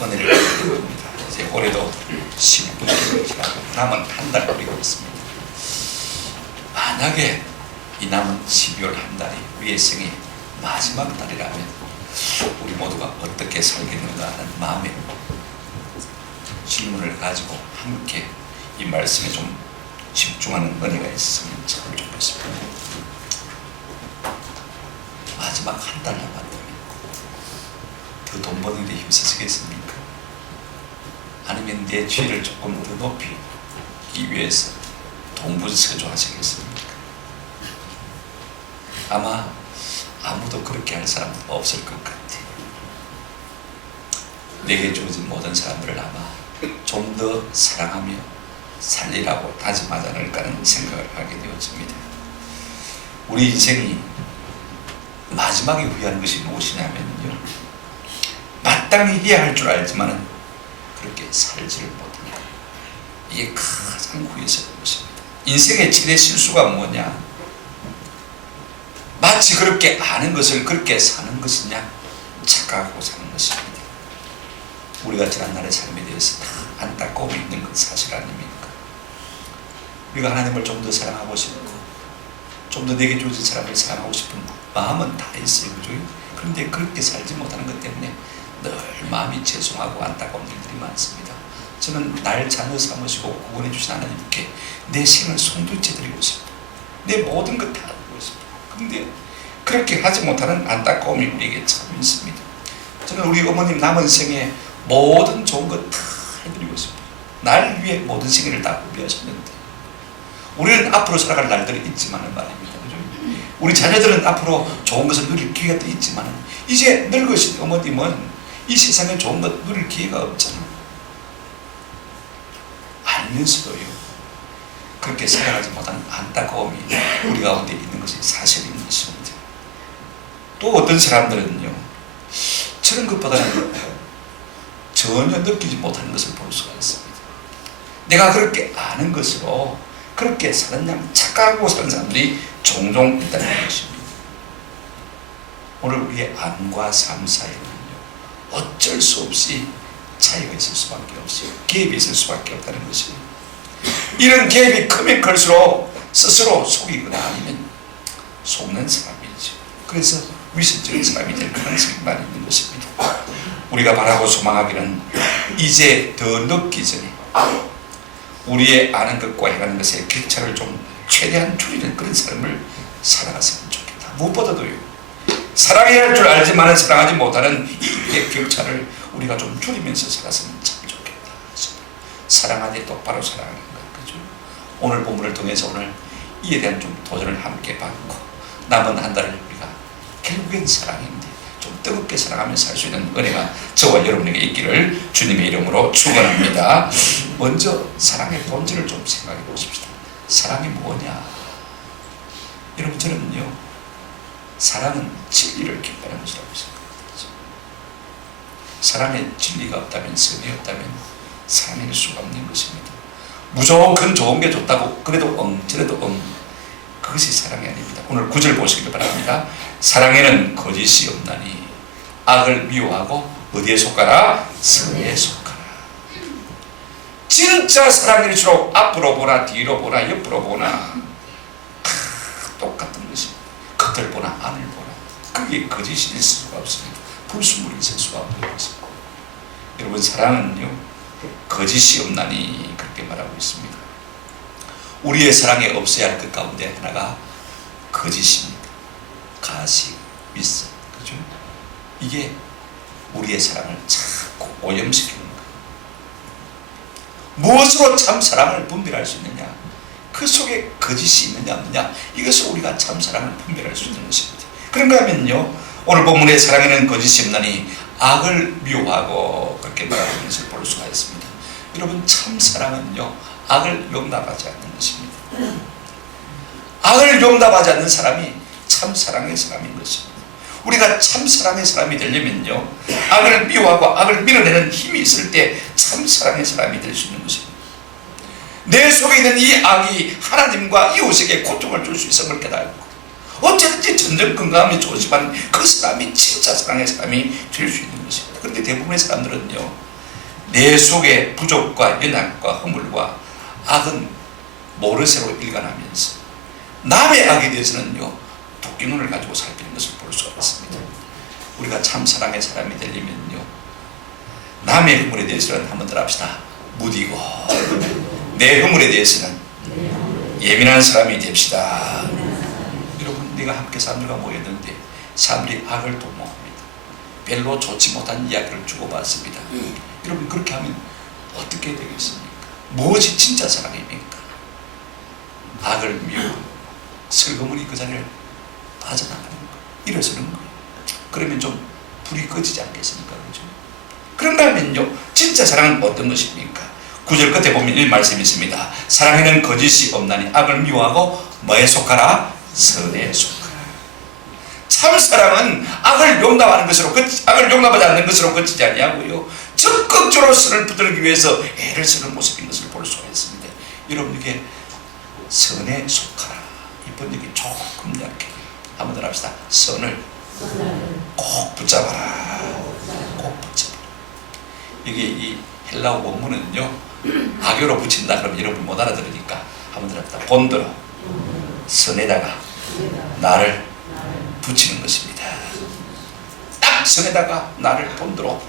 은혜를 받는 겁니다. 이제 올해도 12분이 지나고 남은 한 달 우리가 있습니다. 만약에 이 남은 12월 한 달이 우리의 생의 마지막 달이라면 우리 모두가 어떻게 살겠는가 하는 마음의 질문을 가지고 함께 이 말씀에 좀 집중하는 은혜가 있으면 참 좋겠습니다. 마지막 한 달 남았다면 더 돈 버는 데 힘쓰시겠습니까? 아니면 내 죄를 조금 더 높이기 위해서 동분서주 하시겠습니까? 아마 아무도 그렇게 할 사람은 없을 것 같아요. 내게 주어진 모든 사람들을 아마 좀 더 사랑하며 살리라고 다짐하지 않을까 하는 생각을 하게 되었습니다. 우리 인생이 마지막에 후회하는 것이 무엇이냐면요, 마땅히 해야 할 줄 알지만 그렇게 살지를 못한다. 이게 가장 후회스러운 것입니다. 인생의 최대 실수가 뭐냐? 마치 그렇게 아는 것을 그렇게 사는 것이냐? 착각하고 사는 것입니다. 우리가 지난날의 삶에 대해서 다 안타까움이 있는 건 사실 아닙니까? 우리가 하나님을 좀 더 사랑하고 싶고 좀 더 내게 주어진 사람을 사랑하고 싶은 마음은 다 있어요, 그죠? 그런데 그렇게 살지 못하는 것 때문에 늘 마음이 죄송하고 안타까운 일들이 많습니다. 저는 날 자녀 삼으시고 구원해 주신 하나님께 내 생을 손두째 드리고 싶다. 내 모든 것 다 드리고 싶다. 그런데 그렇게 하지 못하는 안타까움이 우리에게 참 있습니다. 저는 우리 어머님 남은 생에 모든 좋은 것 다 해드리고 싶어요. 날 위해 모든 생애를 다 구비하셨는데 우리는 앞으로 살아갈 날들이 있지만 말입니다. 그죠? 우리 자녀들은 앞으로 좋은 것을 누릴 기회가 또 있지만 이제 늙으신 어머님은 이 세상에 좋은 것 누릴 기회가 없잖아. 알면서도요, 그렇게 살아가지 못한 안타까움이 우리 가운데 있는 것이 사실인 것입니다. 또 어떤 사람들은요, 저런 것보다는 전혀 느끼지 못하는 것을 볼 수가 있습니다. 내가 그렇게 아는 것으로 그렇게 사는 양 착각하고 사는 사람들이 종종 있다는 것입니다. 오늘 우리의 안과 삶 사이에는요, 어쩔 수 없이 차이가 있을 수밖에 없어요. 갭이 있을 수밖에 없다는 것입니다. 이런 갭이 크면 클수록 스스로 속이거나 아니면 속는 사람이죠. 그래서 위선적인 사람이 될 가능성이 많이 있는 것입니다. 우리가 바라고 소망하기는 이제 더 늦기 전에 우리의 아는 것과 해가는 것의 격차를 좀 최대한 줄이는 그런 삶을 살아갔으면 좋겠다. 무엇보다도요, 사랑해야 할 줄 알지만 사랑하지 못하는 이 격차를 우리가 좀 줄이면서 살았으면 참 좋겠다. 사랑하되 똑바로 사랑하는 것, 그죠? 오늘 본문을 통해서 오늘 이에 대한 좀 도전을 함께 받고 남은 한 달을 우리가 결국엔 사랑인데 좀 뜨겁게 사랑하며 살 수 있는 은혜가 저와 여러분에게 있기를 주님의 이름으로 축원합니다. 먼저 사랑의 본질을 좀 생각해 보십시다. 사랑이 뭐냐? 여러분, 저는요, 사랑은 진리를 기뻐하는 것이라고 생각합니다. 사랑에 진리가 없다면, 선이 없다면 사랑일 수가 없는 것입니다. 무조건 좋은 게 좋다고 그래도 저래도 그것이 사랑이 아닙니다. 오늘 9절 보시기 바랍니다. 사랑에는 거짓이 없나니 악을 미워하고 어디에 속하라? 선에 속하라. 진짜 사랑일수록 앞으로 보나 뒤로 보나 옆으로 보나 똑같은 것입니다. 겉을 보나 안을 보나 그게 거짓이 있을 수가 없습니다. 불순물이 있을 수가 없는 것입니다. 여러분, 사랑은요, 거짓이 없나니 그렇게 말하고 있습니다. 우리의 사랑에 없어야 할 것 가운데 하나가 거짓입니다. 가식, 윗선, 그죠? 이게 우리의 사랑을 자꾸 오염시키는 거예요. 무엇으로 참 사랑을 분별할 수 있느냐? 그 속에 거짓이 있느냐 없느냐? 이것을 우리가 참 사랑을 분별할 수 있는 것입니다. 그런가 하면요, 오늘 본문의 사랑에는 거짓이 없나니 악을 미워하고 그렇게 말하고 있는 것을 볼 수가 있습니다. 여러분, 참 사랑은요, 악을 용납하지 않는 것입니다. 악을 용납하지 않는 사람이 참 사랑의 사람인 것입니다. 우리가 참 사랑의 사람이 되려면요, 악을 미워하고 악을 밀어내는 힘이 있을 때 참 사랑의 사람이 될 수 있는 것입니다. 내 속에 있는 이 악이 하나님과 이웃에게 고통을 줄 수 있음을 깨닫고 언제든지 전쟁 건강하면 좋지만 그 사람이 진짜 사랑의 사람이 될 수 있는 것입니다. 그런데 대부분의 사람들은요, 내 속의 부족과 연약과 허물과 악은 모르쇠로 일관하면서 남의 악에 대해서는요 도끼눈을 가지고 살피는 것을 볼 수가 있습니다. 우리가 참 사랑의 사람이 되려면요 남의 허물에 대해서는 한번 더 합시다. 무디고 내 허물에 대해서는 예민한 사람이 됩시다. 여러분, 내가 함께 사람들과 모였는데 사람들이 악을 도모합니다. 별로 좋지 못한 이야기를 주고받습니다. 여러분, 그렇게 하면 어떻게 되겠습니까? 무엇이 진짜 사랑입니까? 악을 미우고 슬그머니 그 자리를 빠져나가는 거예요. 일어서는 거예요. 그러면 좀 불이 꺼지지 않겠습니까? 그렇죠? 그런가 하면요 진짜 사랑은 어떤 것입니까? 9절 끝에 보면 이 말씀이 있습니다. 사랑에는 거짓이 없나니 악을 미워하고 뭐에 속하라? 선에 속하라. 참 사랑은 악을 용납하는 것으로 악을 용납하지 않는 것으로 그치지 아니하고요 적극적으로 선을 붙들기 위해서 애를 쓰는 모습인 것을 볼 수가 있습니다. 여러분, 이게 선에 속하라. 이 번역이 조금 약해. 한번 더 합시다. 선을 꼭 붙잡아라. 꼭 붙잡아라. 이게 이 헬라어 원문은요 악교로 붙인다 그러면 여러분 못 알아들으니까 한번 더 합시다. 본드로 선에다가 나를 붙이는 것입니다. 딱 선에다가 나를 본드로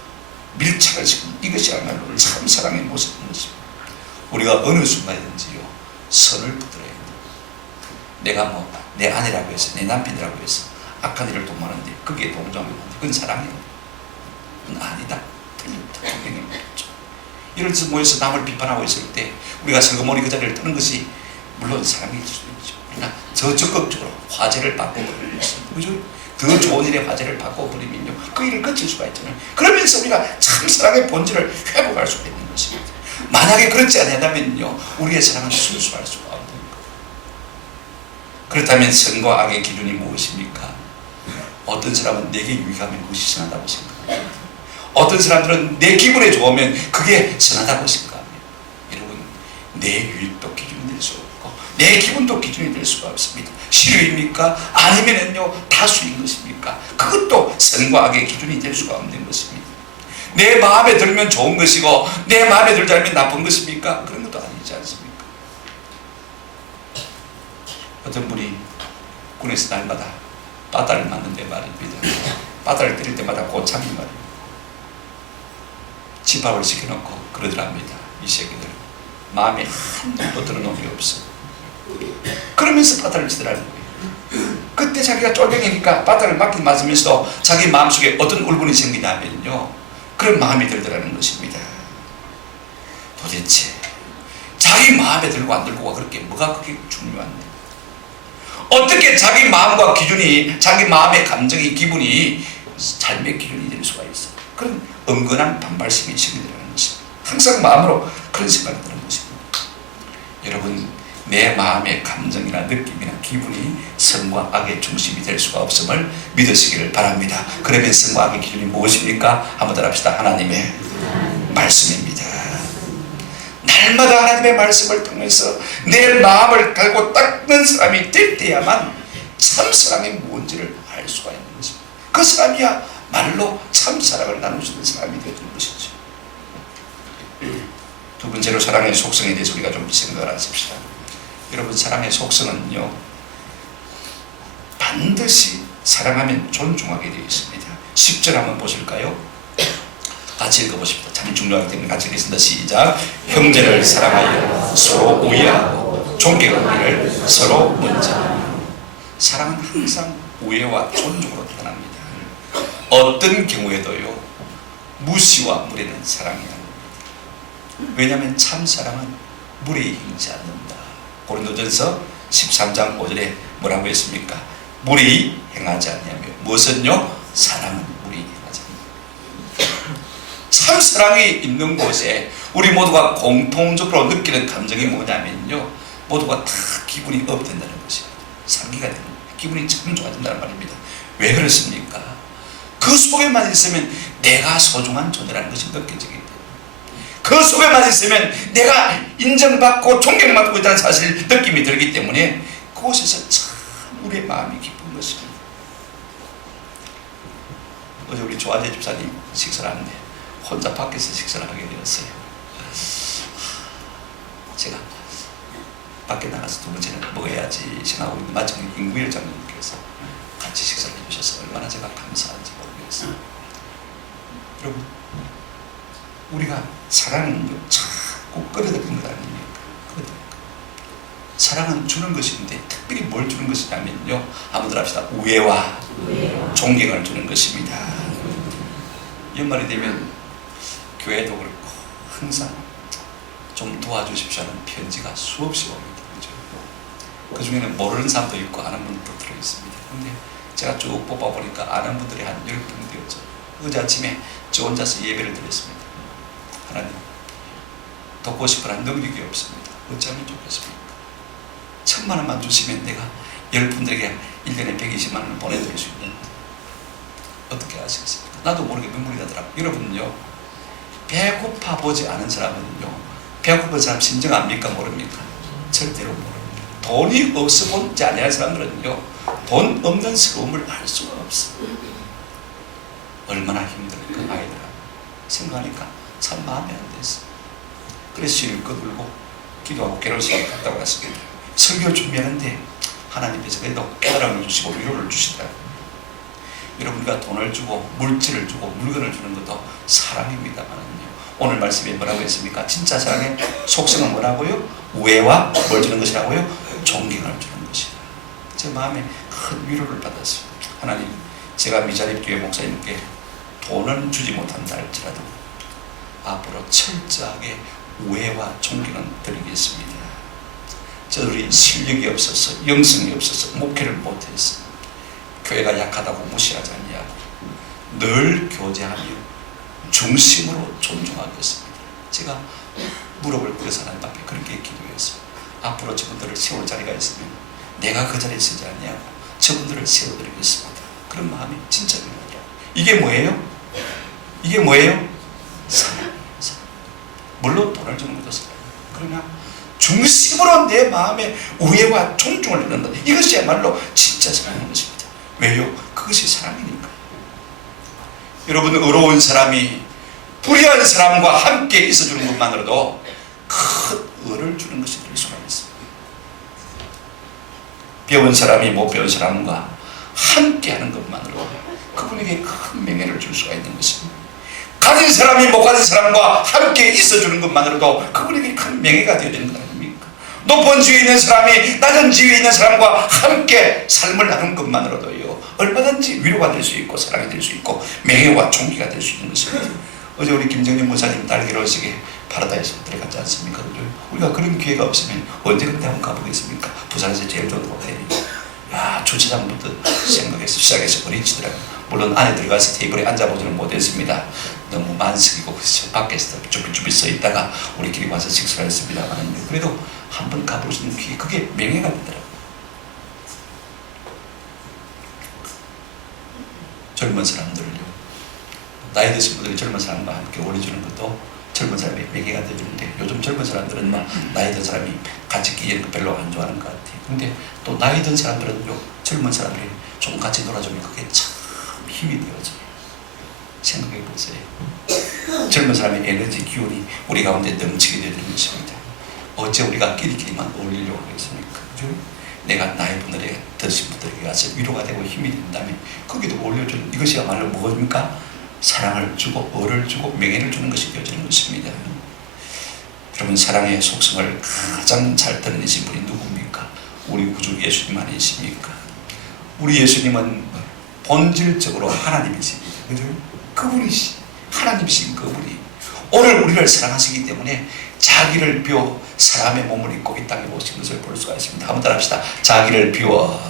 밀착을 시키는 이것이야말로 참 사랑의 모습인 것입니다. 우리가 어느 순간이든지요 선을 붙들어야 합니다. 내가 뭐 내 아내라고 해서 내 남편이라고 해서 악한 일을 도모하는데 그게 동정하면 그건 사랑이에요. 그건 아니다. 틀립니다. 분명히 말이죠. 이런 데서 모여서 남을 비판하고 있을 때 우리가 슬그머니 그 자리를 뜨는 것이 물론 사랑일 수도 있죠. 그러나 더 적극적으로 화제를 바꿔버리는 것입니다. 그죠? 더 좋은 일에 화제를 바꿔버리면요 그 일을 거칠 수가 있잖아요. 그러면서 우리가 참 사랑의 본질을 회복할 수가 있는 것입니다. 만약에 그렇지 않다면요 우리의 사랑은 순수할 수가 없는 거예요. 그렇다면 선과 악의 기준이 무엇입니까? 어떤 사람은 내게 유익하면 그것이 선하다고 생각합니다. 어떤 사람들은 내 기분에 좋으면 그게 선하다고 생각합니다. 여러분, 내 유익도 기준이 될 수 없고 내 기분도 기준이 될 수가 없습니다. 실효입니까? 아니면은요 다수인 것입니까? 그것도 선과 악의 기준이 될 수가 없는 것입니다. 내 마음에 들면 좋은 것이고 내 마음에 들지 않으면 나쁜 것입니까? 그런 것도 아니지 않습니까? 어떤 분이 군에서 날마다 바다를 맞는데 말입니다. 바다를 때릴 때마다 고참이 말입니다. 집합을 시켜놓고 그러더랍니다. 이 새끼들 마음에 한도 드는 놈이 없어. 그러면서 바다를 치더라는 거예요. 그때 자기가 쫄병이니까 바다를 맞긴 맞으면서도 자기 마음속에 어떤 울분이 생기냐면요 그런 마음이 들더라는 것입니다. 도대체 자기 마음에 들고 안 들고가 그렇게 뭐가 그렇게 중요한데 어떻게 자기 마음과 기준이 자기 마음의 감정이 기분이 삶의 기준이 될 수가 있어. 그런 은근한 반발심이 생기더라는 것입니다. 항상 마음으로 그런 생각이 드는 것입니다. 여러분, 내 마음의 감정이나 느낌이나 기분이 선과 악의 중심이 될 수가 없음을 믿으시기를 바랍니다. 그러면 선과 악의 기준이 무엇입니까? 한번 더 합시다. 하나님의 말씀입니다. 날마다 하나님의 말씀을 통해서 내 마음을 갈고 닦는 사람이 될 때야만 참 사랑이 뭔지를 알 수가 있는 것입니다. 그 사람이야 말로 참 사랑을 나눌 수 있는 사람이 되는 것이죠. 두 번째로 사랑의 속성에 대해서 우리가 좀 생각을 하십시다. 여러분, 사랑의 속성은요 반드시 사랑하면 존중하게 되어 있습니다. 10절 한번 보실까요? 같이 읽어보십시다. 참 중요하기 때문에 같이 읽겠습니다. 시작. 형제를 사랑하여 서로 우애하고 존경하기를 서로 문자하며. 사랑은 항상 우애와 존중으로 태어납니다. 어떤 경우에도요 무시와 무례는 사랑이 아닙니다. 왜냐하면 참 사랑은 무례히 행하지 않는다. 고린도전서 13장 5절에 뭐라고 했습니까? 무례히 행하지 않냐며. 무엇은요? 사랑은 무례히 행하지 않는다. 참 사랑이 있는 곳에 우리 모두가 공통적으로 느끼는 감정이 뭐냐면요 모두가 다 기분이 업된다는 것입니다. 상기가 되는 거예요. 기분이 참 좋아진다는 말입니다. 왜 그렇습니까? 그 속에만 있으면 내가 소중한 존재라는 것이 느껴지기 때문에, 그 속에만 있으면 내가 인정받고 존경받고 있다는 사실 느낌이 들기 때문에 그곳에서 참 우리의 마음이 기쁜 것입니다. 어제 우리 조아재 집사님 식사를 하는데 혼자 밖에서 식사를 하게 되었어요. 때까지 생각하고 있는 마침 임구일 장로님께서 같이 식사를 해주셔서 얼마나 제가 감사한지 모르겠어요. 여러분, 우리가 사랑은요 자꾸 끌어들이는 것 아닙니까? 사랑은 주는 것인데 특별히 뭘 주는 것이냐면요, 한번 합시다. 우애와 존경을 주는 것입니다. 연말이 되면 교회도 그렇고 항상 좀 도와주십시오 하는 편지가 수없이 옵니다. 그죠? 그 중에는 모르는 사람도 있고 아는 분도 들어있습니다. 근데 제가 쭉 뽑아보니까 아는 분들이 한 10분 되었죠. 어제 아침에 저 혼자서 예배를 드렸습니다. 하나님, 돕고 싶으나 능력이 없습니다. 어쩌면 좋겠습니까? 1,000만 원만 주시면 내가 10분들에게 1년에 120만 원을 보내드릴 수 있는데 어떻게 하시겠습니까? 나도 모르게 눈물이 나더라고요. 여러분요, 배고파 보지 않은 사람은요, 배고픈 사람 심정 압니까? 모릅니까? 절대로 모릅니다. 돈이 없으면 자네할 사람들은요, 돈 없는 서러움을 알 수가 없어요. 얼마나 힘들까 아이들 생각하니까 참 마음에 안 됐어요. 그래서 실컷 울고 기도하고 괴로움을 갔다고 왔습니다. 설교 준비하는데 하나님께서 그래도 깨달음을 주시고 위로를 주시더라고요. 여러분과 돈을 주고 물질을 주고 물건을 주는 것도 사랑입니다만요, 오늘 말씀에 뭐라고 했습니까? 진짜 사랑의 속성은 뭐라고요? 우애와 뭘 주는 것이라고요? 존경을 주는 것이다. 제 마음에 큰 위로를 받았어요. 하나님, 제가 미자립교회 목사님께 돈은 주지 못한다 할지라도 앞으로 철저하게 우애와 존경은 드리겠습니다. 저들이 실력이 없어서, 영성이 없어서 목회를 못해서 교회가 약하다고 무시하지 아니하고 늘 교제하며 중심으로 존중하겠습니다. 제가 무릎을 꿇어서 하나님 앞에 그렇게 기도했어요. 앞으로 저분들을 세울 자리가 있으면 내가 그 자리에 서지 아니하고 저분들을 세워드리겠습니다. 그런 마음이 진짜 있더라고요. 이게 뭐예요? 이게 뭐예요? 사랑. 물론 돈을 주는 것도 사랑. 그러나 중심으로 내 마음에 우애와 존중을 넣는다. 이것이야말로 진짜 사랑인 것입니다. 왜요? 그것이 사랑이니까. 여러분, 의로운 사람이 불의한 사람과 함께 있어주는 것만으로도 큰 의를 주는 것이 될 수가 있습니다. 배운 사람이 못 배운 사람과 함께 하는 것만으로 그분에게 큰 명예를 줄 수가 있는 것입니다. 가진 사람이 못 가진 사람과 함께 있어주는 것만으로도 그분에게 큰 명예가 되어지는 것 아닙니까? 높은 지위에 있는 사람이 낮은 지위에 있는 사람과 함께 삶을 나눈 것만으로도요, 얼마든지 위로가 될 수 있고 사랑이 될 수 있고 명예와 존귀가 될 수 있는 것입니다. 어제 우리 김정년 목사님 딸 결혼식에 파라다이스 들어갔지 않습니까? 우리가 그런 기회가 없으면 언제 그때 한번 가보겠습니까? 부산에서 제일 좋은 호텔이, 야, 주차장부터 생각해서 시작해서 어린치더라고요. 물론 안에 들어가서 테이블에 앉아보지는 못했습니다. 너무 만석이고 밖에서 쭈삣쭈삣 서 있다가 우리끼리 와서 식사를 했습니다만, 그래도 한번 가볼 수 있는 기회, 그게 명예가 되더라고요. 젊은 사람들을요, 나이 드신 분들이 젊은 사람과 함께 올려주는 것도 젊은 사람의 명예가 되는데, 요즘 젊은 들은 막 나이 든 사람이 같이 끼는 거 별로 안 좋아하는 것 같아요. 근데 또 나이 든 사람들은요, 젊은 사람들이 좀 같이 놀아주면 그게 참 힘이 되어져요. 생각해 보세요. 젊은 사람의 에너지 기운이 우리 가운데 넘치게 되는 것입니다. 어째 우리가 끼리끼리만 어울리려고 하겠습니까? 그죠? 내가 나이 분들에 드신 분들에게 가서 위로가 되고 힘이 된다면 거기도 올려주는, 이것이야말로 무엇입니까? 사랑을 주고 의를 주고 명예를 주는 것이 되어지는 것입니다. 여러분, 사랑의 속성을 가장 잘 드러내신 분이 누굽니까? 우리 구주 예수님 아니십니까? 우리 예수님은 본질적으로 하나님이십니다. 그죠? 그분이시, 하나님이신 그분이 오늘 우리를 사랑하시기 때문에 자기를 비워 사람의 몸을 입고 이 땅에 오신 것을 볼 수가 있습니다. 한번 따라합시다. 자기를 비워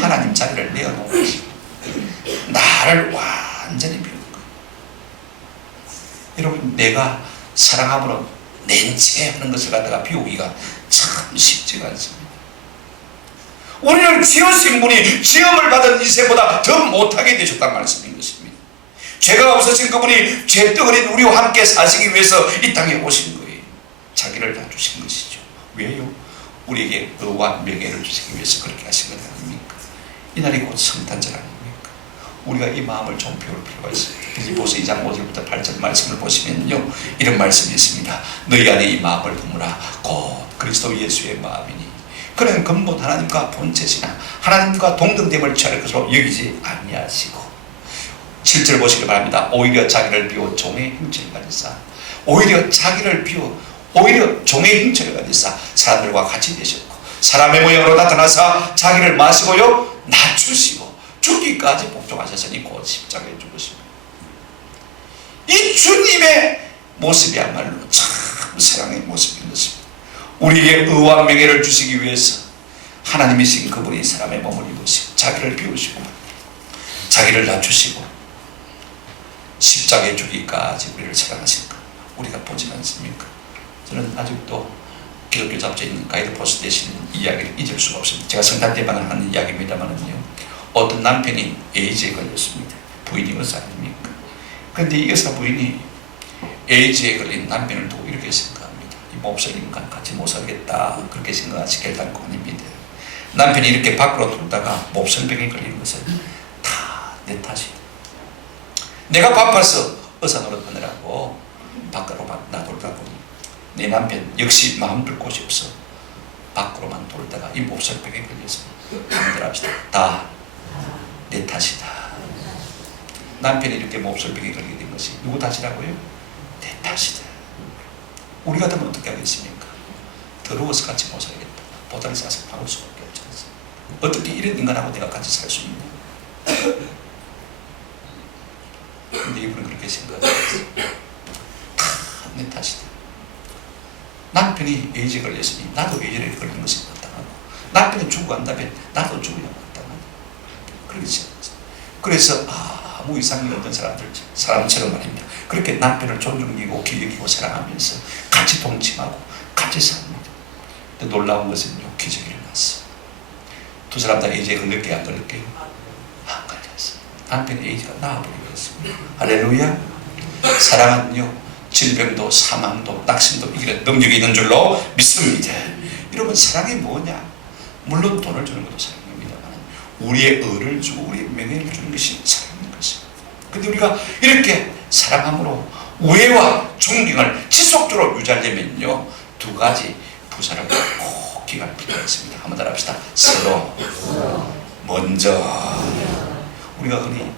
하나님 자기를 내어놓은 것입니다. 나를 완전히 비운 거예요. 여러분, 내가 사랑함으로 nen체하는 것을 갖다가 비우기가 참 쉽지가 않습니다. 우리를 지으신 분이 지음을 받은 인생보다 더 못하게 되셨단 말씀인 것입니다. 죄가 없으신 그분이 죄떡어린 우리와 함께 사시기 위해서 이 땅에 오신 거예요. 자기를 다 주신 것이죠. 왜요? 우리에게 의와 명예를 주시기 위해서 그렇게 하신 것 아닙니까? 이날이 곧 성탄절 아닙니까? 우리가 이 마음을 좀 배울 필요가 있습니다. 빌립보서 2장 5절부터 8절 말씀을 보시면요, 이런 말씀이 있습니다. 너희 안에 이 마음을 품으라. 곧 그리스도 예수의 마음이니 그는 근본 하나님과 본체시나 하나님과 동등됨을 취할 것으로 여기지 아니하시고 7절 보시기 바랍니다. 오히려 자기를 비워 종의 형체를 가지사 오히려 자기를 비워 오히려 종의 형체를 가지사 사람들과 같이 되셨고 사람의 모양으로 나타나사 자기를 마시고요 낮추시고 죽기까지 복종하셨으니 곧 십자가에 죽으십니다. 이 주님의 모습이야말로 참 사랑의 모습인 것입니다. 우리에게 의와 명예를 주시기 위해서 하나님이신 그분이 사람의 몸을 입으시고 자기를 비우시고 자기를 낮추시고 십자가에 죽기까지 우리를 사랑하신 것 우리가 보지 않습니까? 저는 아직도 기독교 잡지에 있는 가이드포스트 대신 이야기를 잊을 수가 없습니다. 제가 성탄 때만 하는 이야기입니다만은요, 어떤 남편이 에이즈에 걸렸습니다. 부인이 의사 아닙니까? 그런데 이 의사 부인이 에이즈에 걸린 남편을 두고 이렇게 생각합니다. 이 목사님과 같이 못 살겠다 그렇게 생각하시 결단권입니다. 남편이 이렇게 밖으로 돌다가 몹쓸병에 걸린 것은 다 내 탓이다. 내가 바빠서 의사 노릇하느라고 밖으로 나돌다 보니 내 남편 역시 마음 둘 곳이 없어 밖으로만 돌다가 이 몹쓸병에 걸려서 힘들합시다. 다 내 탓이다. 남편이 이렇게 몹쓸병에 걸리게 된 것이 누구 탓이라고요? 내 탓이다. 우리 같으면 어떻게 하겠습니까? 더러워서 같이 못 살겠다. 보따리 싸서 박을 수밖에 없지 않습니까? 어떻게 이런 인간하고 내가 같이 살 수 있냐? 근데 이분은 그렇게 생각해요. 다 내 탓이다. 남편이 에이즈에 걸렸으니 나도 에이즈에 걸린 것이 마땅하고 남편이 죽고 간다면 나도 죽으려 마땅하다. 그렇게 생각했어요. 그래서 아무 이상이 없던 사람처럼 말입니다. 그렇게 남편을 존중하고 기여기고 사랑하면서 같이 동침하고 같이 삽니다. 근데 놀라운 것은요, 기적이 일어났어요. 두 사람 다 에이즈에 걸릴게요, 안 걸릴게요? 안 걸렸어요. 남편이 에이즈가 나아버리겠습니다. 할렐루야. 사랑은요, 질병도 사망도 낙심도 이기는 능력이 있는 줄로 믿습니다. 여러분, 사랑이 뭐냐? 물론 돈을 주는 것도 사랑입니다만 우리의 의를 주고 우리의 명예를 주는 것이 사랑인 것입니다. 그런데 우리가 이렇게 사랑함으로 우애와 존경을 지속적으로 유지하려면요, 두 가지 부사를 꼭 기할 필요가 있습니다. 한번 따라 합시다. 서로 먼저. 우리가 흔히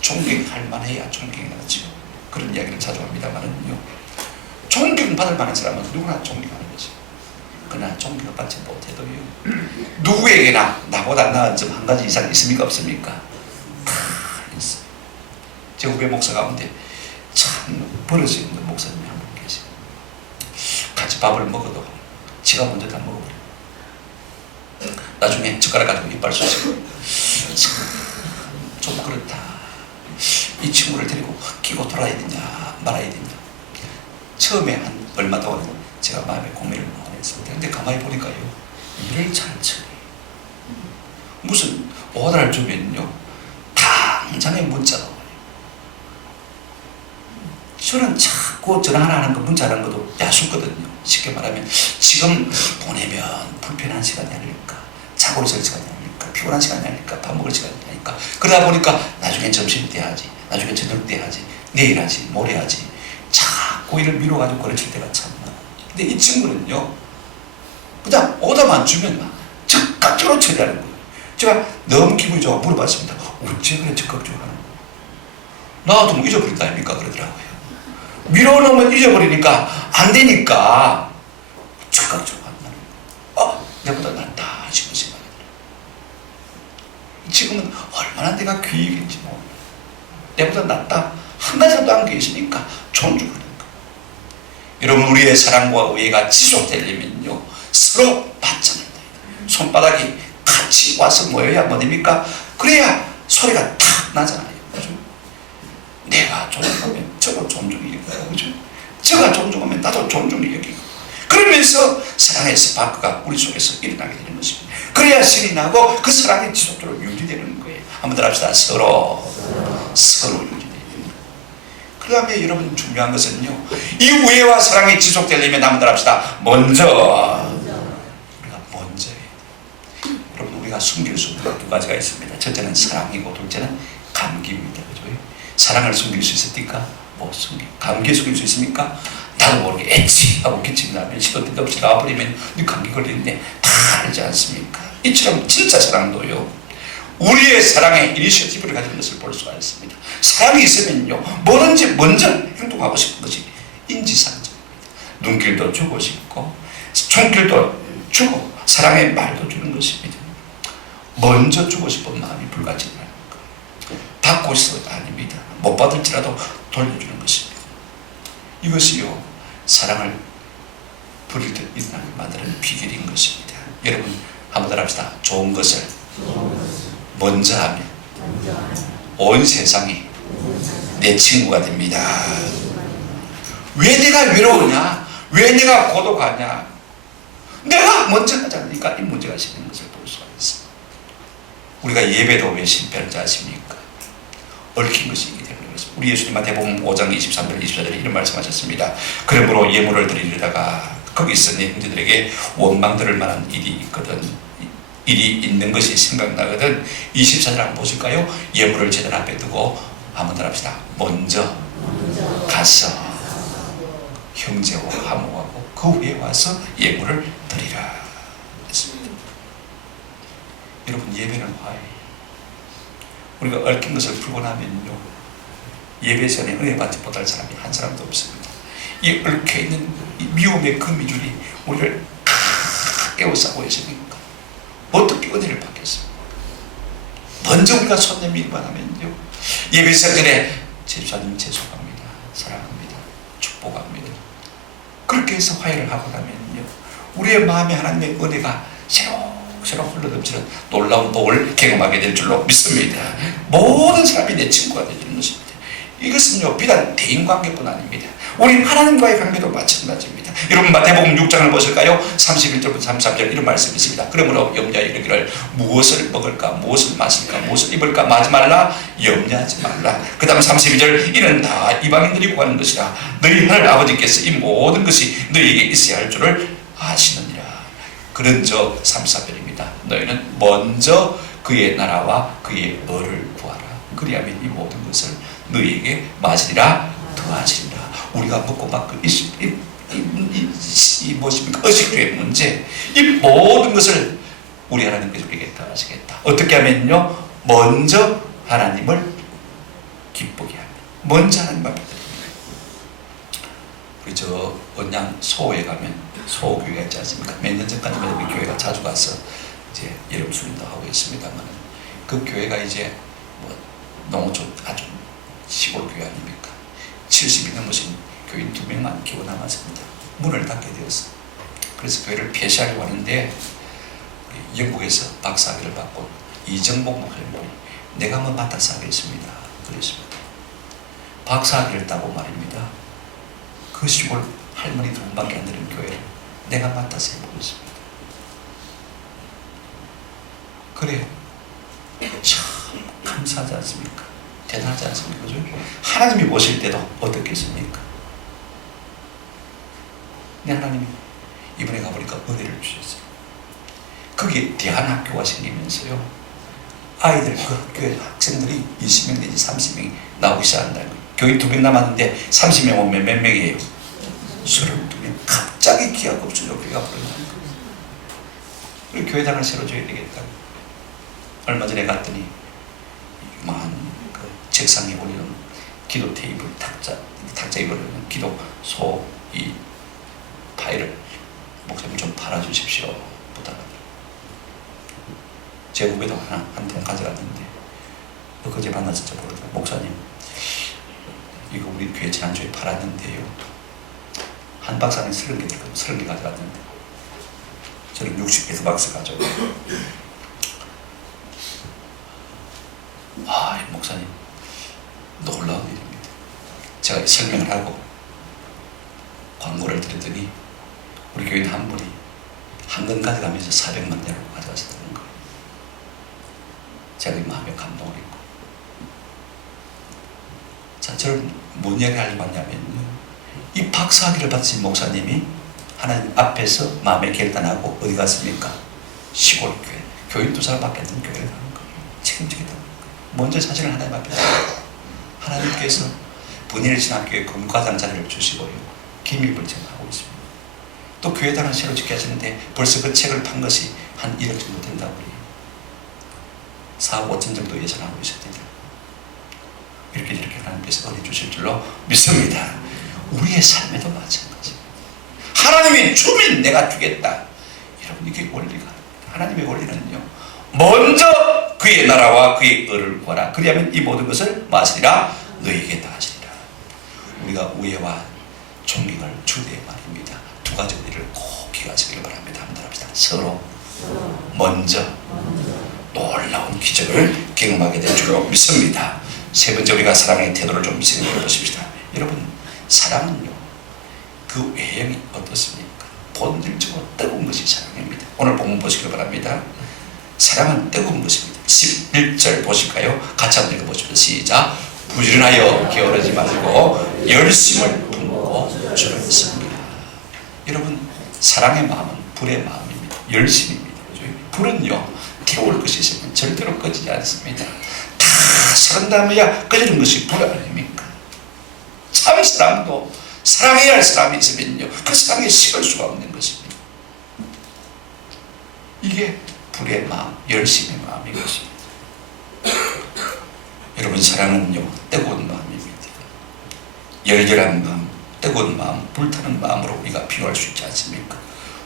존경할 만해야 존경하죠. 그런 이야기를 자주 합니다만은요, 존경받을 만한 사람은 누구나 존경하는 거죠. 그러나 존경을 받지 못해도요, 누구에게나 나보다 나은 점 한 가지 이상 있습니까? 없습니까? 다 있어요. 제 후배 목사 가운데 참 버릇이 있는 목사님이 한 분 계세요. 같이 밥을 먹어도 지가 먼저 다 먹어버려요. 나중에 젓가락 가지고 이빨 쑤시고 좀 그렇다. 이 친구를 데리고 끼고 돌아야 되냐 말아야 되냐. 처음에 한 얼마 동안 제가 마음에 고민을 많이 했습니다. 근데 가만히 보니까요, 일을 잘 처리. 무슨 오다를 주면요, 당장에 문자가 와요. 저는 자꾸 전화 하나 하는 거, 문자 하는 것도 야수거든요. 쉽게 말하면 지금 보내면 불편한 시간이 아닐까, 자고 있을 시간이 아닐까, 피곤한 시간이 아닐까, 밥 먹을 시간이 아닐까. 그러다 보니까 나중에 점심 때 하지, 나중에 저녁 때 하지, 내일 하지, 모레 하지, 자꾸 일을 미뤄가지고 거르칠 때가 참 많아요. 근데 이 친구는요, 그냥 오다만 주면 적극적으로 처리하는 거예요. 제가 너무 기분이 좋아 물어봤습니다. 어째 그래 적극적으로 하는 거예요? 나도 뭐 잊어버린다 아닙니까? 그러더라고요. 미뤄놓으면 잊어버리니까 안 되니까 적극적으로 한다는 거예요. 내보다 낫다 싶은 생각이 들어요. 지금은 얼마나 내가 귀했는지 몰라요. 내보다 낫다 한 가지라도 안 게 있으니까 존중하는 거예요. 여러분, 우리의 사랑과 우애가 지속되려면요, 서로 맞잖아요. 손바닥이 같이 와서 모여야 뭐됩니까? 그래야 소리가 탁 나잖아요. 그죠? 내가 존중하면 저도 존중이 여기고, 그죠? 저가 존중하면 나도 존중이 여기고, 그러면서 사랑의 스파크가 우리 속에서 일어나게 되는 것입니다. 그래야 신이 나고 그 사랑이 지속적으로 유지되는 거예요. 한번 더 합시다. 서로 유지되는 거예요. 그 다음에 여러분, 중요한 것은요, 이 우애와 사랑이 지속되려면 한번 더 합시다. 먼저. 우리가 먼저 해야 돼요. 여러분, 우리가 숨길 수 있는 두 가지가 있습니다. 첫째는 사랑이고 둘째는 감기입니다. 그죠? 사랑을 숨길 수 있습니까? 못 숨겨. 감기에 숨길 수 있습니까? 나도 모르게 애치 하고 기침 나면 시도 때도 없이 나와버리면 네 감기 걸리는데 다 알지 않습니까? 이처럼 진짜 사랑도요, 우리의 사랑의 이니셔티브를 가진 것을 볼 수가 있습니다. 사랑이 있으면요, 뭐든지 먼저 행동하고 싶은 것이 인지상정입니다. 눈길도 주고 싶고 손길도 주고 사랑의 말도 주는 것입니다. 먼저 주고 싶은 마음이 불가지는 않을까. 받고 있어도 아닙니다. 못 받을지라도 돌려주는 것입니다. 이것이요, 사랑을 부릴 때 일어나게 만드는 비결인 것입니다. 여러분 한번 따라합시다. 좋은 것을 먼저 하면 온 세상이 내 친구가 됩니다. 왜 내가 외로우냐? 왜 내가 고독하냐? 내가 먼저 하지 않으니까 이 문제가 생기는 것을 볼 수가 있습니다. 우리가 예배도 왜 실패하는지 아십니까? 얽힌 것이 있기 때문에 그렇습니다. 우리 예수님 마태복음 5장 23절 24절에 이런 말씀하셨습니다. 그러므로 예물을 드리려다가 거기 있는 형제들에게 원망 들을 만한 일이 있거든, 일이 있는 것이 생각나거든. 24절 한번 보실까요? 예물을 제단 앞에 두고 한번 따라합시다. 먼저 가서 형제와 화목하고 그 후에 와서 예물을 드리라 했습니다. 여러분, 예배는 화해. 우리가 얽힌 것을 풀고 나면요, 예배 전에 은혜 받지 못할 사람이 한 사람도 없습니다. 이 얽혀있는 이 미움의 거미줄이 우리를 깨워싸고 있으니까 어떻게 은혜를 받겠습니까? 먼저 우리가 손 내밀기만 하면요, 예배 시작전에 집사님 죄송합니다, 사랑합니다, 축복합니다, 그렇게 해서 화해를 하고 나면요, 우리의 마음에 하나님의 은혜가 새록새록 흘러넘치는 놀라운 복을 경험하게 될 줄로 믿습니다. 모든 사람이 내 친구가 되는 것입니다. 이것은요, 비단 대인관계뿐 아닙니다. 우리 하나님과의 관계도 마찬가지입니다. 여러분 마태복음 6장을 보실까요? 31절부터 33절 이런 말씀이 있습니다. 그러므로 염려하여 이르기를 무엇을 먹을까, 무엇을 마실까, 무엇을 입을까 마지 말라, 염려하지 말라. 그 다음 32절, 이는 다 이방인들이 구하는 것이라 너희 하늘 아버지께서 이 모든 것이 너희에게 있어야 할 줄을 아시느니라. 그런즉 34절입니다. 너희는 먼저 그의 나라와 그의 의를 구하라. 그리하면 이 모든 것을 너희에게 마시리라, 더하시리라. 우리가 먹고 막고 이 무엇입니까? 의식주의 문제, 이 모든 것을 우리 하나님께서 우리에게 더하시겠다. 어떻게 하면요, 먼저 하나님을 기쁘게 합니다. 먼저 하나님 앞에 드립니다. 우리 저 언양 소호에 가면 소호교회가 있지 않습니까? 몇 년 전까지만 우리 교회가 자주 가서 이제 여름 수련도 하고 있습니다만, 그 교회가 이제 뭐 너무 좀 아주 시골 교회 아닙니까? 70이 넘으신 교인 2명만 겨우 남았습니다. 문을 닫게 되었어요. 그래서 교회를 폐쇄하려고 하는데 영국에서 박사학위를 받고 이정복 목사님이 내가 한번 맡아서 하겠습니다 그랬습니다. 박사학위를 따고 말입니다, 그 시골 할머니 2분밖에 안 되는 교회를 내가 맡아서 해보겠습니다. 그래요. 참 감사하지 않습니까? 대단하지 않습니까? 그죠? 하나님이 보실 때도 어떻겠습니까? 내 하나님이 이번에 가보니까 은혜를 주셨어요. 거기에 대안학교가 생기면서요, 아이들, 그 학교에 학생들이 20명 내지 30명이 나오기 시작한다는 거예요. 교인 2명 남았는데 30명 오면 몇 명이에요? 32명. 갑자기 기약 없이 교회가 불어나는 거예요. 그리고 교회당을 새로 줘야 되겠다. 얼마 전에 갔더니 이만 그 책상에 올리는 기도 테이블, 탁자에 올리는 기도 소 이 파일을 목사님 좀 팔아주십시오 부탁합니다. 제 후배도 한 통 가져갔는데 그제 만나서 저 모르겠어요. 목사님, 이거 우리 교회 지난주에 팔았는데요, 한 박스 안에 30개 가져갔는데 저는 60개에서 박스 가져가요. 아, 목사님 놀라운 일입니다. 제가 설명을 하고 광고를 드렸더니 우리 교인 한 분이 한 건 가져가면서 400만 원을 가져가셨다는 거예요. 제가 이 마음에 감동을 했고, 자, 저를 뭔 이야기 하려고 하냐면요, 이 박사학위를 받으신 목사님이 하나님 앞에서 마음에 결단하고 어디 갔습니까? 시골 교회, 교인 2사람밖에 안 되는 교회를 가는 거예요. 책임지겠다는 거예요. 먼저 자신을 하나님 앞에 하나님께서 분일신학교에 금과장 자리를 주시고요, 기밀을 제공하고 있습니다. 또 교회당을 새로 짓게 하시는데 벌써 그 책을 판 것이 한 1억 정도 된다고 그래요. 4억 5천 정도 예산하고 있습니다. 이렇게 하나님께서 은혜 주실 줄로 믿습니다. 우리의 삶에도 마찬가지입니다. 하나님이 주면 내가 주겠다. 여러분, 이게 원리가 하나님의 원리는요, 먼저 그의 나라와 그의 의를 구하라. 그리하면 이 모든 것을 마시리라. 너에게 다 하시리라. 우리가 우애와 존경을 주되 말입니다. 두 가지 우리를 꼭 기억하시길 바랍니다. 한번 합시다. 서로 먼저 놀라운 기적을 경험하게 될 줄로 믿습니다. 세 번째, 우리가 사랑의 태도를 좀 생각해 보십시다. 여러분, 사랑은요, 그 외형이 어떻습니까? 본질적으로 뜨거운 것이 사랑입니다. 오늘 본문 보시길 바랍니다. 사랑은 뜨거운 것입니다. 11절 보실까요? 같이 한번 읽어보십시오. 시작. 부지런하여 게으르지 말고 열심을 품고 주를 섬기라. 여러분, 사랑의 마음은 불의 마음입니다. 열심입니다. 불은요, 태울 것이 있으면 절대로 꺼지지 않습니다. 다 사랑다며야 꺼지는 것이 불 아닙니까? 참 사랑도 사랑해야 할 사람이 있으면요, 그 사랑에 식을 수가 없는 것입니다. 이게 불의 마음, 열심의 마음인 것입니다. 여러분, 사랑은요, 뜨거운 마음입니다. 열렬한 마음, 뜨거운 마음, 불타는 마음으로 우리가 비유할 수 있지 않습니까?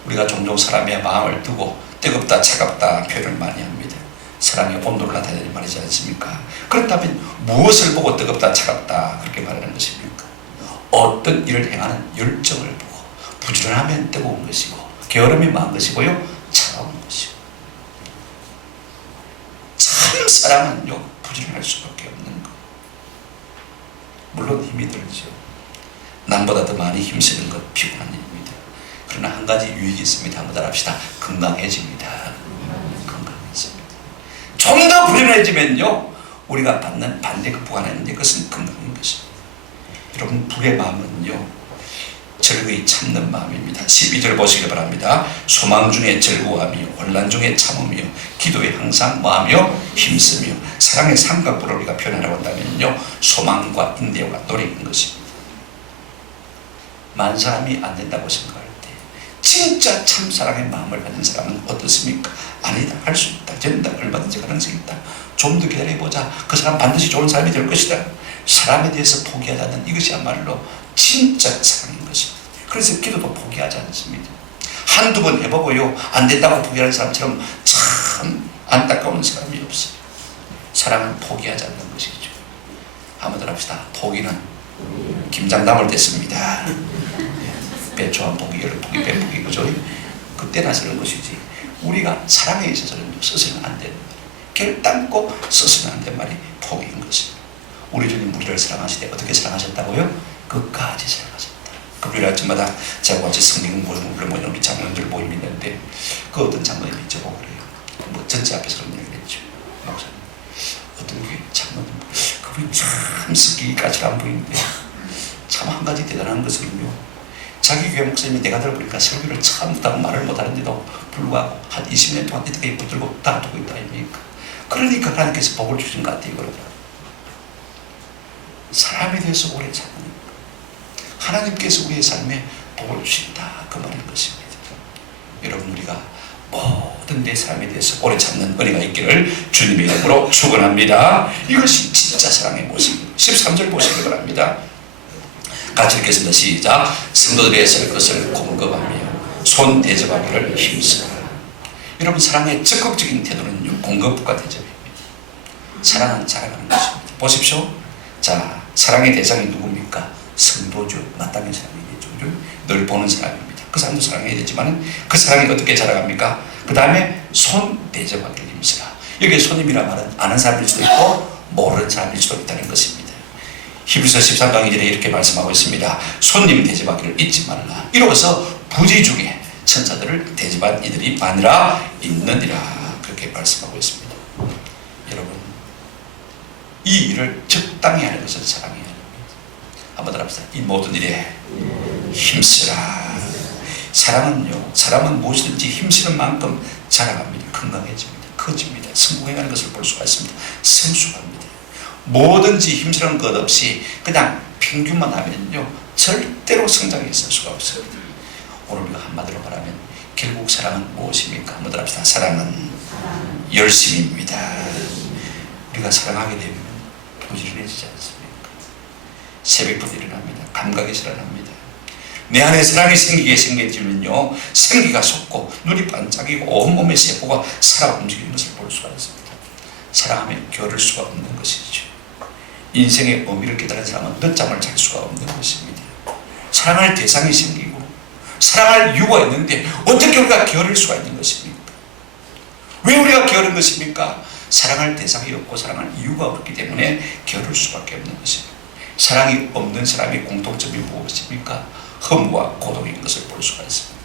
우리가 종종 사람의 마음을 두고 뜨겁다 차갑다 표현을 많이 합니다. 사랑의 온도를 나타내는 말이지 않습니까? 그렇다면 무엇을 보고 뜨겁다 차갑다 그렇게 말하는 것입니까? 어떤 일을 행하는 열정을 보고, 부지런하면 뜨거운 것이고 게으름이 많은 것이고요, 차가운 것이고. 참 사랑은요, 부지런할 수밖에 없는 것. 물론 힘이 들죠. 남보다 더 많이 힘쓰는 것 피곤한 일입니다. 그러나 한 가지 유익이 있습니다. 한번 더 합시다. 건강해집니다. 건강해집니다. 좀 더 부지런해지면요, 우리가 받는 반대 극복하는 있는데 그것은 건강인 것입니다. 여러분, 불의 마음은요, 절거히 참는 마음입니다. 12절 보시기 바랍니다. 소망 중에 즐거워하며 혼란 중에 참으며 기도에 항상 뭐하며 힘쓰며. 사랑의 삼각부를 우리가 표현하라고 한다면요, 소망과 인내와 노력인 것입니다. 만 사람이 안 된다고 생각할 때 진짜 참사랑의 마음을 가진 사람은 어떻습니까? 아니다, 할 수 있다, 된다, 얼마든지 가능성이 있다, 좀 더 기다려보자, 그 사람 반드시 좋은 사람이 될 것이다. 사람에 대해서 포기하지 않는 이것이야말로 진짜 사랑인 것입니다. 그래서 기도도 포기하지 않습니다. 한두 번 해보고요, 안 된다고 포기하는 사람처럼 참 안타까운 사람이 없어요. 사랑은 포기하지 않는 것이죠. 한번 더 합시다. 포기는 김장담을 댔습니다. 배추 한 포기, 열 포기, 백 포기, 그죠? 그때나 쓰는 것이지. 우리가 사랑에 있어서는 써서는 안 되는 말이에요. 결단코 써서는 안 되는 말이 포기인 것입니다. 우리 주님 우리를 사랑하실 때 어떻게 사랑하셨다고요? 끝까지 사랑하셨다. 금요일 아침마다 제가 같이 성경 공부를 모이는 우리 장로님들 모임이 있는데, 그 어떤 장로님이 저보고 그래요. 뭐 전체 앞에서 그런 얘기를 했죠. 목사님, 어떤 게 장로님, 그분이 참 성격이까지는 안 보이는데 참 한 가지 대단한 것은요, 자기 교회 목사님이 내가 들어보니까 설교를 참 못하고 말을 못하는데도 불구하고 한 20년 동안 이렇게 붙들고 다투고 있다 아닙니까? 그러니까 하나님께서 복을 주신 것 같아요. 그러더라고요. 사람에 대해서 오래 참으니까 하나님께서 우리의 삶에 복을 주신다, 그 말인 것입니다. 여러분, 우리가 모든 내 삶에 대해서 오래 참는 은혜가 있기를 주님의 이름으로 축원합니다. 이것이 진짜 사랑의 모습입니다. 13절 보시기 바랍니다. 같이 읽겠습니다. 시작. 성도들의 쓸 것을 공급하며 손 대접하기를 힘쓰라. 여러분, 사랑의 적극적인 태도는요, 공급과 대접입니다. 사랑은 자라가는 것입니다. 보십시오. 자, 사랑의 대상이 누굽니까? 성도죠. 마땅한 사람이겠죠. 늘 보는 사람입니다. 그 사람도 사랑해야 되지만 그 사랑이 어떻게 자라갑니까? 그 다음에 손 대접하기를 힘쓰라. 여기에 손님이란 말은 아는 사람일 수도 있고 모르는 사람일 수도 있다는 것입니다. 히브리서 13장 2절에 이렇게 말씀하고 있습니다. 손님 대접하기를 잊지 말라. 이로써 부지 중에 천사들을 대접한 이들이 많으라 있느니라. 그렇게 말씀하고 있습니다. 여러분, 이 일을 적당히 하는 것은 사랑이에요. 한번 더 합시다. 이 모든 일에 힘쓰라. 사람은 무엇이든지 힘쓰는 만큼 자라갑니다. 건강해집니다. 커집니다. 성공해가는 것을 볼 수가 있습니다. 성숙합니다. 뭐든지 힘쓰는 것 없이 그냥 평균만 하면요 절대로 성장해 있을 수가 없습니다. 오늘 우리가 한마디로 말하면 결국 사랑은 무엇입니까? 한번 합시다. 사랑은 열심입니다. 우리가 사랑하게 되면 부지런해지지 않습니까? 새벽부터 일어납니다. 감각이 살아납니다. 내 안에 사랑이 생기면요 생기가 솟고 눈이 반짝이고 온몸의 세포가 살아 움직이는 것을 볼 수가 있습니다. 사랑하면 게으를 수가 없는 것이죠. 인생의 의미를 깨달은 사람은 늦잠을 잘 수가 없는 것입니다. 사랑할 대상이 생기고 사랑할 이유가 있는데 어떻게 우리가 게으를 수가 있는 것입니까? 왜 우리가 게으른 것입니까? 사랑할 대상이 없고 사랑할 이유가 없기 때문에 게으를 수밖에 없는 것입니다. 사랑이 없는 사람의 공통점이 무엇입니까? 험과 고독인 것을 볼 수가 있습니다.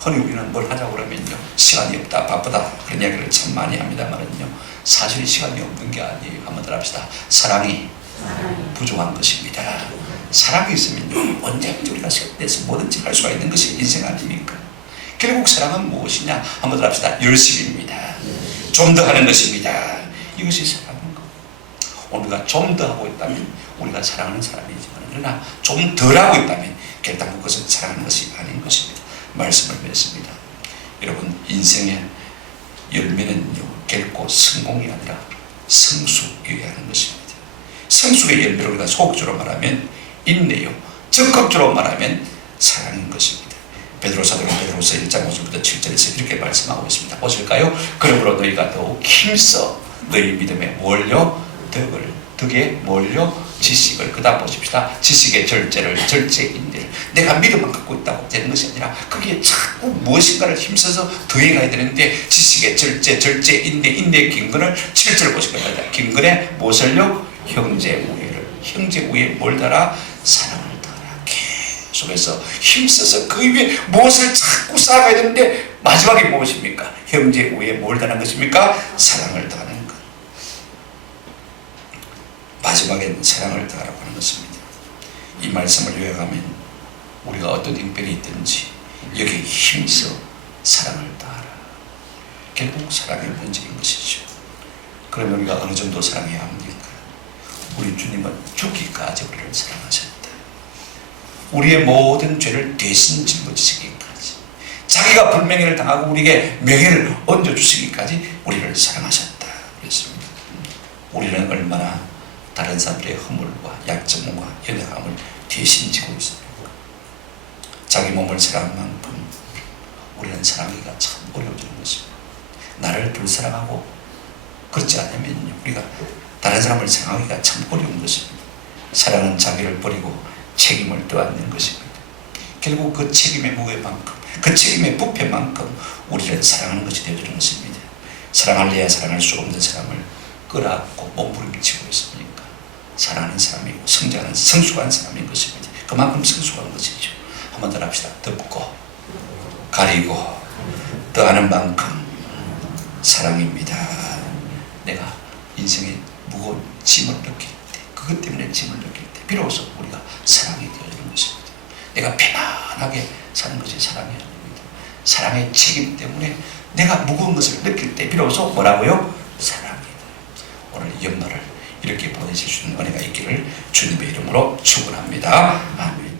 흔히 우리는 뭘 하자고 그러면요 시간이 없다 바쁘다 그런 이야기를 참 많이 합니다만은요 사실 시간이 없는 게 아니에요. 한번 더 합시다. 사랑이 부족한 것입니다. 사랑이 있으면 언제든지 우리가 세대에서 뭐든지 할 수가 있는 것이 인생 아닙니까? 결국 사랑은 무엇이냐? 한번 더 합시다. 열심입니다. 좀 더 하는 것입니다. 이것이 사랑인 거. 우리가 좀 더 하고 있다면 우리가 사랑하는 사람이지만 그러나 좀 덜 하고 있다면 결국 그것은 사랑하는 것이 아닌 것입니다. 말씀을 맺습니다. 여러분 인생의 열매는요 결코 성공이 아니라 성숙이어야 하는 것입니다. 성숙의 열매를 우리가 소극적으로 말하면 인내요 적극적으로 말하면 사랑인 것입니다. 베드로 사도는 베드로서 1장 5절부터 7절에서 이렇게 말씀하고 있습니다. 보실까요? 그러므로 너희가 더욱 힘써 너희 믿음에 몰려 덕에 몰려 지식을 그 다음 보십시다. 지식의 절제인들 내가 믿음만 갖고 있다고 되는 것이 아니라 그게 자꾸 무엇인가를 힘써서 더해가야 되는데 지식의 인내의 긴근을 7절 보실 겁니다. 긴근에 무엇을요? 형제 우애에 뭘 달아? 사랑을 달아. 계속해서 힘써서 그 위에 무엇을 자꾸 쌓아가야 되는데 마지막에 무엇입니까? 형제 우애에 뭘 달하는 것입니까? 사랑을 달하는 것. 마지막에는 사랑을 다하라고 하는 것입니다. 이 말씀을 요약하면 우리가 어떤 형편이 있든지 여기에 힘써 사랑을 다하라. 결국 사랑의 문제인 것이죠. 그러면 우리가 어느 정도 사랑해야 합니까? 우리 주님은 죽기까지 우리를 사랑하셨다. 우리의 모든 죄를 대신 짊어지시기까지 자기가 불명예를 당하고 우리에게 명예를 얹어주시기까지 우리를 사랑하셨다. 그랬습니다. 우리는 얼마나 다른 사람들의 허물과 약점과 연약함을 대신 지고 있습니다. 자기 몸을 사랑한 만큼 우리는 사랑하기가 참 어려워지는 것입니다. 나를 불사랑하고 그렇지 않으면 우리가 다른 사람을 사랑하기가 참 어려운 것입니다. 사랑은 자기를 버리고 책임을 떠안는 것입니다. 결국 그 책임의 무게만큼 그 책임의 부패만큼 우리를 사랑하는 것이 되어지는 것입니다. 사랑할래야 사랑할 수 없는 사람을 끌어안고 몸부림치고 있습니까? 사랑하는 사람이고 성숙한 사람인 것입니다. 그만큼 성숙한 것이죠. 한번 더 합시다. 덮고 가리고 더하는 만큼 사랑입니다. 내가 인생의 무거운 짐을 느낄 때 그것 때문에 짐을 느낄 때 비로소 우리가 사랑이 되어지는 것입니다. 내가 편안하게 사는 것이 사랑이 아닙니다. 사랑의 책임 때문에 내가 무거운 것을 느낄 때 비로소 뭐라고요? 사랑이다. 오늘 연말을 이렇게 보내실 수 있는 은혜가 있기를 주님의 이름으로 축원합니다. 아멘.